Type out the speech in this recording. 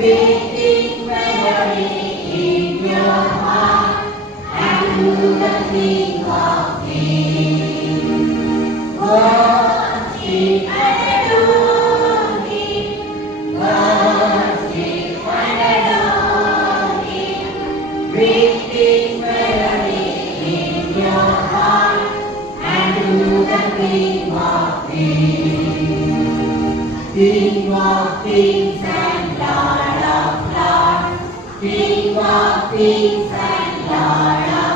Breathing memory in your heart and do the King of Kings. Worship and adore Him. Worship and adore Him. Breathing memory in your heart and do the King of Kings. King of Kings and Lord of Lords, King of Kings and Lord of